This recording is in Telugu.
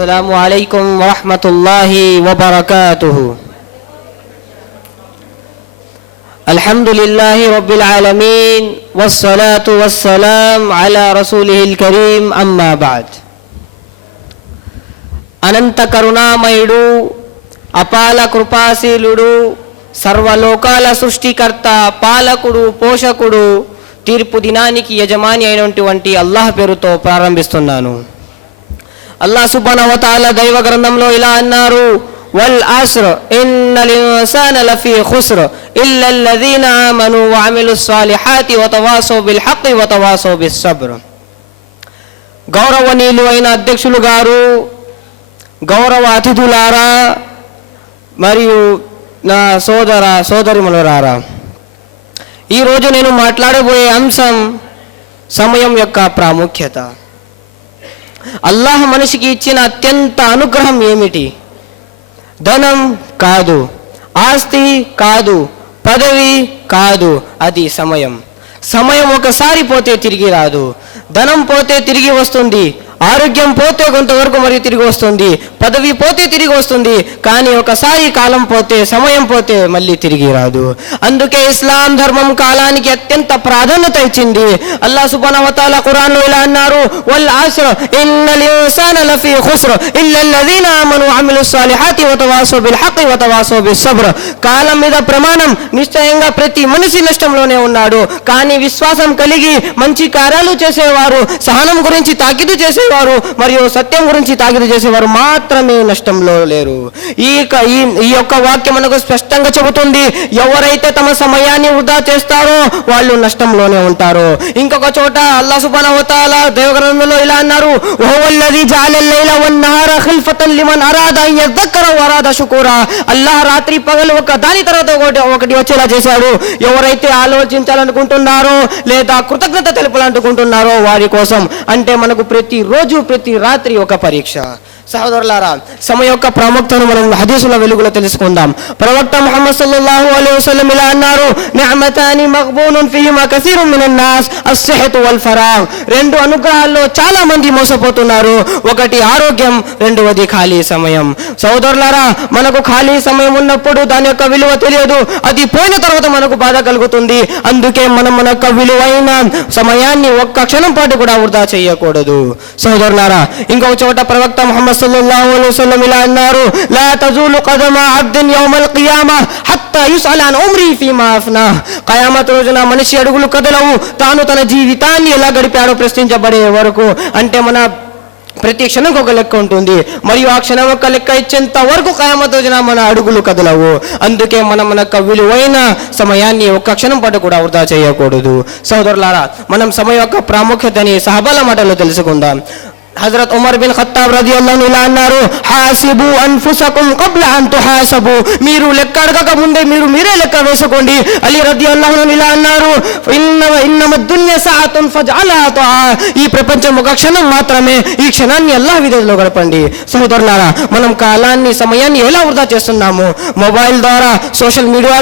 अस्सलामु अलैकुम वरहमतुल्लाहि वबरकातुहु। अल्हम्दुलिल्लाहि रब्बिल आलमीन वस्सलातु वस्सलाम अला रसूलिहिल करीम अम्मा बाद। అనంత కరుణామయుడు, అపాల కృపాశీలుడు, సర్వలోకాల సృష్టికర్త, పాలకుడు, పోషకుడు, తీర్పు దినానికి యజమాని అయినటువంటి అల్లాహ్ పేరుతో ప్రారంభిస్తున్నాను. అల్లాహ్ సుబ్హానహు వ తఆలా దైవ గ్రంథంలో ఇలా అన్నారు, వల్ అస్ర్ ఇన్నల్ ఇన్సాన లఫీ ఖుస్ర్ ఇల్లల్లజీన ఆమను వ అమిలుస్ సాలిహాతి వ తవాసౌ బిల్ హక్కి వ తవాసౌ బిస్ సబ్ర్. గౌరవనీయులు అయిన అధ్యక్షులు గారు, గౌరవ అతిథులారా, మరియు నా సోదర సోదరిమణులారా, ఈరోజు నేను మాట్లాడబోయే అంశం సమయం యొక్క ప్రాముఖ్యత. అల్లాహ్ మనిషికి ఇచ్చిన అత్యంత అనుగ్రహం ఏమిటి? ధనం కాదు, ఆస్తి కాదు, పదవి కాదు, అది సమయం. సమయం ఒకసారి పోతే తిరిగి రాదు. ధనం పోతే తిరిగి వస్తుంది, ఆరోగ్యం పోతే కొంతవరకు మరియు తిరిగి వస్తుంది, పదవి పోతే తిరిగి వస్తుంది, కానీ ఒకసారి కాలం పోతే, సమయం పోతే మళ్ళీ తిరిగి రాదు. అందుకే ఇస్లాం ధర్మం కాలానికి అత్యంత ప్రాధాన్యత ఇచ్చింది. అల్లాహ్ సుబ్హానహు వ తఆలా ఖురాన్లో ఇలా అన్నారు, వల్ అస్ర్ ఇన్నల్ ఇన్సాన లఫీ ఖుస్ర్ ఇల్లల్లజీన ఆమను వ అమిలుస్ సాలిహాతి వ తవాసౌ బిల్ హక్కి వ తవాసౌ బిస్ సబ్ర్. కాలం మీద ప్రమాణం, నిశ్చయంగా ప్రతి మనిషి నష్టంలోనే ఉన్నాడు. కానీ విశ్వాసం కలిగి మంచి కార్యాలు చేసేవారు, సహనం గురించి తాకీదు చేసేవారు మరియు సత్యం గురించి తాకీదు చేసేవారు మాత్రమే నష్టంలో లేరు. ఈ యొక్క వాక్యం మనకు స్పష్టంగా చెబుతుంది, ఎవరైతే తమ సమయాన్ని వృధా చేస్తారో వాళ్ళు నష్టంలోనే ఉంటారు. ఇంకొక చోట అల్లాహ్ సుబ్హానహు వ తఆలా దేవగ్రంథంలో ఇలా అన్నారు, వహువల్లజీ జఅలల్ లైల వన్ నహార ఖిల్ఫతన్ లిమన్ అరాదా అన్ యذكر వరాదా షుకూరా. అల్లాహ్ రాత్రి పగలు ఒక దాని తర్వాత ఒకటి వచ్చేలా చేశాడు. ఎవరైతే ఆలోచించాలనుకుంటున్నారో లేదా కృతజ్ఞత తెలుపాలనుకుంటున్నారో వారి కోసం. అంటే మనకు ప్రతిరోజు ప్రతి రాత్రి ఒక పరీక్ష. సహోదరులారా, సమయం యొక్క ప్రాముఖ్యతను మనం హదీసుల వెలుగులో తెలుసుకుందాం. ప్రవక్త ముహమ్మద్ సల్లల్లాహు అలైహి వసల్లం ఇలా అన్నారు, నిఅమతాని మగ్బూనున్ ఫీహిమా కసీరున్ మినన్ నాస్ అస్సిహతు వల్ ఫరాగ్. రెండు అనుగ్రహాల్లో చాలా మంది మోసపోతున్నారు. ఒకటి ఆరోగ్యం, రెండవది ఖాళీ సమయం. సహోదరులారా, మనకు ఖాళీ సమయం ఉన్నప్పుడు దాని యొక్క విలువ తెలియదు, అది పోయిన తర్వాత మనకు బాధ కలుగుతుంది. అందుకే మనం మన యొక్క విలువైన సమయాన్ని ఒక్క క్షణం పాటు కూడా వృధా చేయకూడదు. సహోదరులారా, ఇంకొక చోట ప్రవక్త ముహమ్మద్ సల్లల్లాహు అలైహి వసల్లం ఇలా అన్నారు, లా తజూలు ఖదమ అబ్దిన్ యౌమల్ ఖియామా హత్తా యుస్అల అన్ ఉమ్రి ఫీమా అఫ్నా. ఖయామత్ రోజున మనిషి అడుగులు కదలవు తాను తన జీవితాన్ని ఎలా గడిపాడో ప్రశ్నించబడే వరకు. అంటే మన ప్రతి క్షణం ఒక లెక్క ఉంటుంది, మరియు ఆ క్షణం ఒక లెక్క ఇచ్చేంత వరకు ఖయామత్ రోజున మన అడుగులు కదలవు. అందుకే మనం మన విలువైన సమయాన్ని ఒక్క క్షణం పాటు కూడా వృధా చేయకూడదు. సోదరులారా, మనం సమయం యొక్క ప్రాముఖ్యతని సహబాల మాటల్లో తెలుసుకుందాం. హజరత్ ఉమర్ బిన్ ఖత్తాబ్ రదియల్లాహు అన్హు ఇలా అన్నారు, హాసిబు అన్ఫుసకుం ఖబ్ల అన్ తుహాసబు. మీరు లెక్క అడగక ముందే మీరే లెక్క వేసుకోండి. అలీ రదియల్లాహు అన్హు ఇలా అన్నారు, ఇన్నమద్ దున్యా సఅతున్ ఫజ్అలహా తాఆ. ఈ ప్రపంచం ఒక క్షణం మాత్రమే, ఈ క్షణాన్ని అల్లాహ్ విధుల్లో గడపండి. సహోదరులారా, మనం కాలాన్ని సమయాన్ని ఎలా వృధా చేస్తున్నాము? మొబైల్ ద్వారా, సోషల్ మీడియా